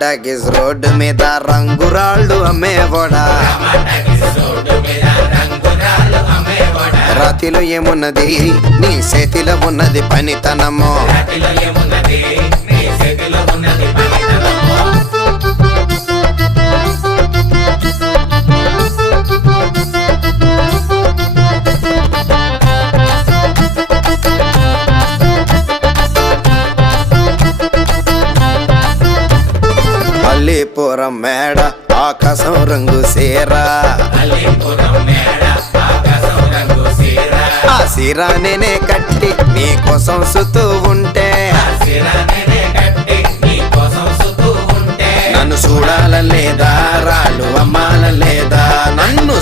talkies road మీద రంగురాళ్ళు అమ్మేవాడా రాతిలో ఏమున్నది నీ చేతిలో ఉన్నది పనితనము అల్లీపురం మేడ ఆకాశం రంగు సీరా ఆ సీరా నేనే కట్టి నీ కోసం సుతూ ఉంటే నన్ను చూడాల లేదా రాళ్ళు అమ్మాల లేదా నన్ను